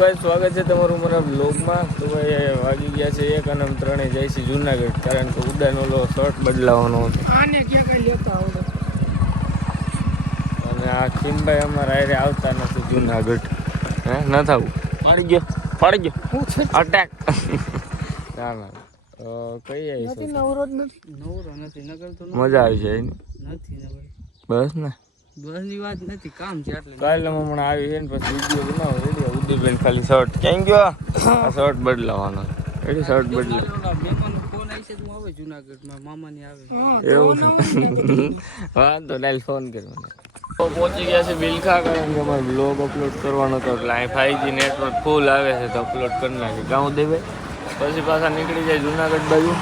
ભાઈ સ્વાગત છે તમારું મારા બ્લોગમાં. તો ભાઈ વાગી ગયા છે 1 અને 3 જાય છે જુનાગઢ, કારણ કે ઉડાનો ઓલો શર્ટ બદલાવાનો હતો. આને ક્યાં કઈ લેતા આવડે. અને આ ખીમભાઈ અમારા હારે આવતા નથી જુનાગઢ. હે ન થવું પાડી ગયો અટેક. ના ના કઈ આવી છે નવરો નથી નગર તો મજા આવી જાય નથી નગર બસ ને બસ ની વાત નથી, કામ છે એટલે કાલે હમણાં આવી છે ને પછી વિડીયો બનાવો રેડી. ઉદયબેન ખાલી શર્ટ ક્યાં ગયો? આ શર્ટ બદલાવાનો રેડી. શર્ટ બદલા મહેમાનનો ફોન આવી છે. તું આવે જુનાગઢમાં મામાની આવે એવું વાંધો નહીં, ફોન કર્યો. તો પહોંચી ગયા છે બિલખા, કારણ કે અમારે બ્લોગ અપલોડ કરવાનો હતો એટલે અહીં 5G નેટવર્ક ફૂલ આવે છે તો અપલોડ કરી નાખે ગાઉં દેવે. પછી પાછા નીકળી જાય જુનાગઢ બાજુ.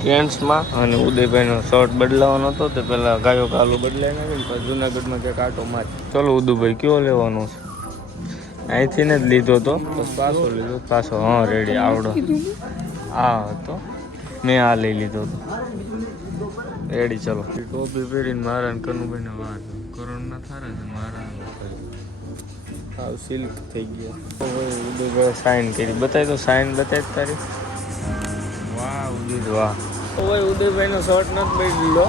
ફ્રેન્ડ્સમાં અને ઉદયભાઈનો શર્ટ બદલાવાનો હતો તે પહેલાં ગાયો કાલો બદલાઈ નાખે પછી જુનાગઢમાં ક્યાંક આટો માર. ચલો ઉદુભાઈ કયો લેવાનો છે? અહીંથી ને જ લીધો હતો બસ પાછો લીધો પાછો. હા રેડી આવડો આ હતો, મેં આ લઈ લીધો હતો રેડી. ચલો ટોપી પહેરીને મારા ને કનુભાઈને વાત કોરોના થારે છે મારા હાવ સિલ્ક થઈ ગયા. ઉદયભાઈ સાઇન કરી બતાવી તો સાઇન બતાવી તારી. વાહ ઉદિત વાહ. ભાઈ ઉદયભાઈનો શર્ટ નથી બદલ્યો,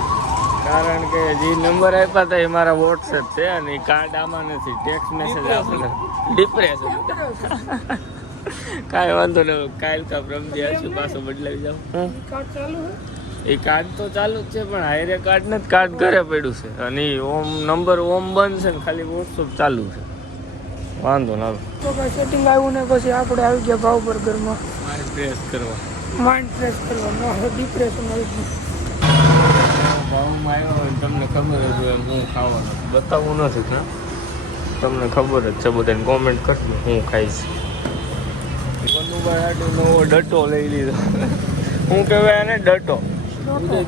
કારણ કે જે નંબર આપ્યા હતા એ મારા વોટ્સએપ છે અને એ કાર્ડ આમાં નથી. ટેક્સ્ટ મેસેજ આપેલો ડિપ્રેશન. કાંઈ વાંધો નહીં, કાલ કા પ્રમદી આવશું પાછો બદલાવી જાઉં. એ કાર્ડ તો ચાલુ જ છે પણ હાયરે કાર્ડ નથી, કાર્ડ ઘરે પડ્યું છે અને ઓમ નંબર ઓમ બંધ છે ને ખાલી વોટ્સએપ ચાલુ છે. વાંધો ના તો કઈ સેટિંગ આવ્યું ને પછી આપણે આવી ગયા ભાવબર્ગરમાં માઇન્ડ ફ્રેશ કરવા. માઇન્ડ ફ્રેશ કરવા ડિપ્રેશન આવી ગયું. ભાવમાં આવ્યો હોય તમને ખબર જ હોય હું ખાવાનું બતાવવું નથી ને, તમને ખબર જ છે બધાને કોમેન્ટ કરજો હું ખાઈશ. નવો ડટો લઈ લીધો. હું કહેવાય એને ડટો.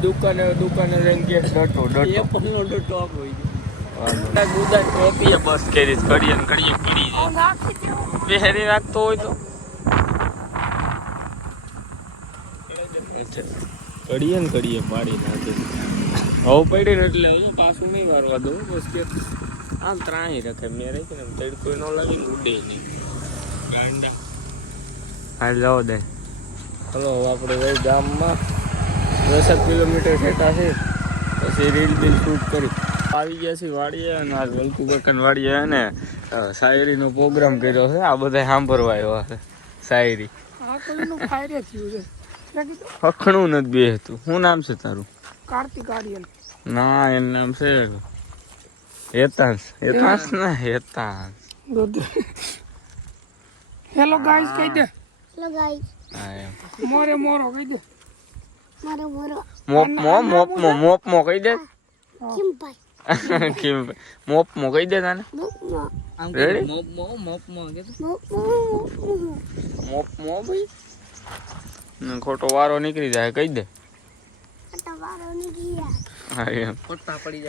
દુકાને જઈને કે ડટો એપલનો ડટો આપો. દુધા ટોપીએ બસ કરી કરીએ પીડી પહેરી રાખતો હોય તો કરીએ પાડી નાખે. હવે પડી ને એટલે હવે પાછું નહીં વારવા દઉં બસ કે આમ ત્રાહી રખે મેં રાખી ને તડકો ન લાગી ઉડે નહીં ગાંડા. હા જાઓ દે. હલો આપણે ભાઈ ગામમાં 10 કિલોમીટર છેટા છે પછી રીલ બિલ શૂટ કરી આવી ગયા છે વાડીએ. અને આ વલકુ કાકાન વાડીએ ને શાયરીનો પ્રોગ્રામ કર્યો છે. આ બધા સાંભળવા આવ્યા છે શાયરી. હખણું નથી બે હતું. શું નામ છે તારું? કાર્તિક આર્યન. ના એનું નામ છે હેતાંશ. હેતાંશ ના હેતાંશ. હેલો ગાઈસ કહી દે. Hello guys. હા એમ મોરો કહી દે. મોપમો કહી દે. કિમભાઈ કેમ મોપમો કહી દે તને. રેડી મોપમો ભાઈ ખોટો વારો નીકળી જાય કહી દે.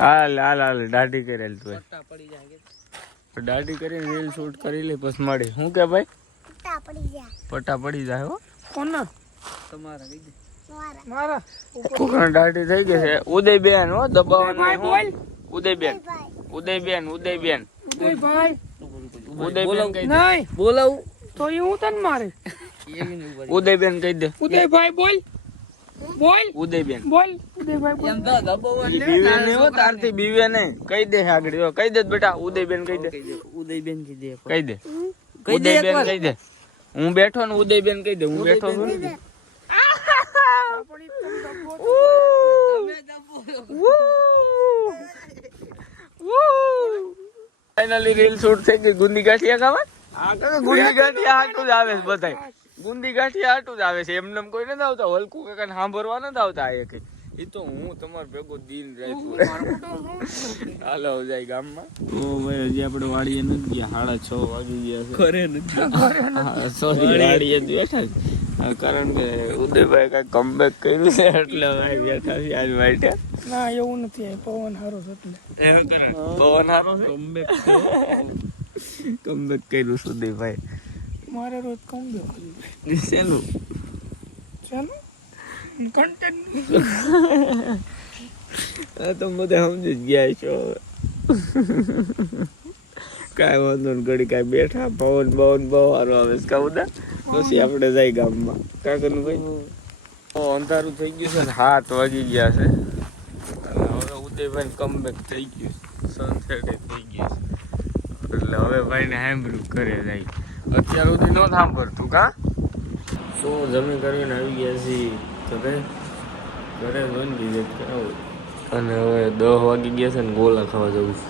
હાલ દાઢી કરેલ તું દાઢી કરીને રીલ શૂટ કરી લે પછી મળી. શું કે ભાઈ પટ્ટા પડી જાય હો. કોના તમારા કહી દે. મારા કોકણ દાઢી થઈ ગઈ છે. ઉદયબેન હો દબાવવાનું. ઉદયબેન ઉદયભાઈ નહીં બોલાવું તો એ હું તને મારે. ઉદયબેન કહી દે. ઉદયભાઈ બોલ ઉદયબેન બોલ ઉદયભાઈ બીવે નહીં હો તારથી બીવે નહીં. કહી દે આગળ કહી દે બેટા. ઉદયબેન કહી દે. ઉદયબેન કહી દે. કહી દે ઉદયબેન કહી દે. હું બેઠો ને ઉદયબેન કહી દે. હું બેઠો છું ને ફાઇનલી રીલ શૂટ થઈ ગઈ. ગુંદી ગાંઠિયા ખાવા ગુંદી ગાંઠિયા હાટું જ આવે છે બધા. ગુંદી ગાંઠિયા હાટું જ આવે છે. એમને કોઈ નથી આવતા. વલકુ કાકાને સાંભળવા નથી આવતા. આ એક એ તો હું તમારો ભેગો દિન રાત હાલો જાય ગામમાં. ઓ ભાઈ હજી આપણે વાડીએ નથી ગયા. 6:30 વાગી ગયા છે. ઘરે નથી સોરી વાડીએ બેઠા છે કારણ કે ઉદયભાઈ કઈ કમબેક કર્યું છે એટલે બેઠા છે આજ માટે. ના એવું નથી, પવન સારો છે એટલે પવન સારો છે. કમબેક કર્યું સુદીભાઈ. મારે રોજ કમબેક શેનું છે કન્ટેન્ટ તો બધા સમજી જ ગયા છો કાંઈ વાંધો ને ઘડી કાંઈ બેઠા પવન બહુ સારો આવે છે કાઉદા પછી આપણે જાય ગામમાં કાકાનું ભાઈ અંધારું થઈ ગયું છે ને 7 વાગી ગયા છે અને હવે ઉદયભાઈ કમબેક થઈ ગયું સનસેટ થઈ ગયું છે એટલે હવે ભાઈને સાંભળ્યું ઘરે જાય અત્યાર સુધી ન સાંભળતું કા શું જમી કરીને આવી ગયા છીએ ઘરે જોઈને વિઝિટ કરાવું અને હવે 10 વાગી ગયા છે ને ગોલા ખાવા જવું છે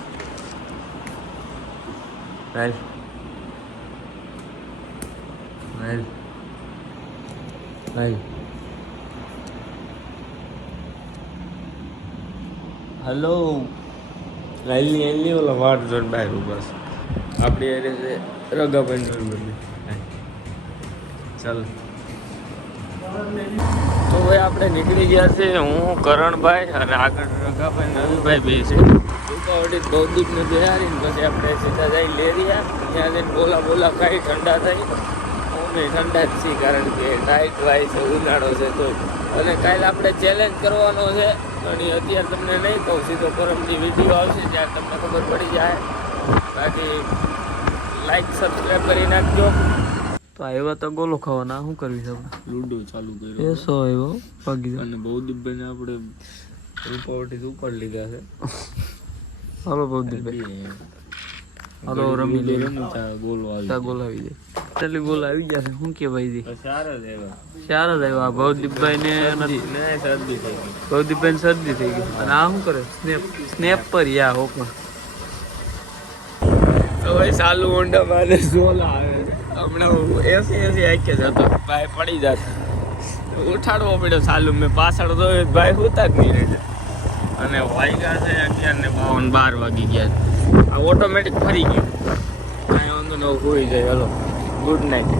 હલો હાલની ઓલા વાટ જોઈને બહાર ઉભા છે આપણી અરે છે રગાભાઈ જોઈ ચાલો તો ભાઈ આપણે નીકળી ગયા છે હું કરણભાઈ અને આગળ રગાભાઈ નવીભાઈ બે છે રૂપાવટી બૌદ્ધિકને બિહારીને પછી આપણે સીધા જઈ લેરિયા ત્યાં જઈને બોલા ખાઈ ઠંડા થઈ અમે ઠંડા જ છીએ કારણ કે નાઇટ વાય છે ઉનાળો છે તો અને કાલે આપણે ચેલેન્જ કરવાનો છે અને અત્યારે તમને નહીં કહું સીધો પરમથી વિડીયો આવશે ત્યારે તમને ખબર પડી જાય બાકી લાઈક સબસ્ક્રાઈબ કરી નાખજો તો આવ્યા તો ગોલો ખાવાના શું કરવી છે આપણે લૂડો ચાલુ કર્યો એસો આવ્યો ભાગી અને બૌદ્ધિકભાઈને આપણે રૂપાવટી ઉપર લીધા છે હાલો બૌદ્ધિકભાઈ હાલો રમી લે ગોલો આવી જાય ચાલી ગોલ આવી ગયા છે શું કે ભાઈ ચાર જ આવ્યા ભવદીપભાઈ ને ભવદીપભાઈ શરદી થઈ ગઈ અને આ શું કરે સ્નેપ પર યા ઓપન તો ભાઈ સાલું ઊંડા મારે ઝોલા આવે હમણાં એસી આખે જતો ભાઈ પડી જતો ઉઠાડવો પડ્યો સાલું મેં પાછળ જોયો ભાઈ હોતા જ નહીં રહે અને વાગ્યા છે 11:52 12 વાગી ગયા આ ઓટોમેટિક ફરી ગયું કાંઈ વાંધો ન હોઈ જાય. Hello good night.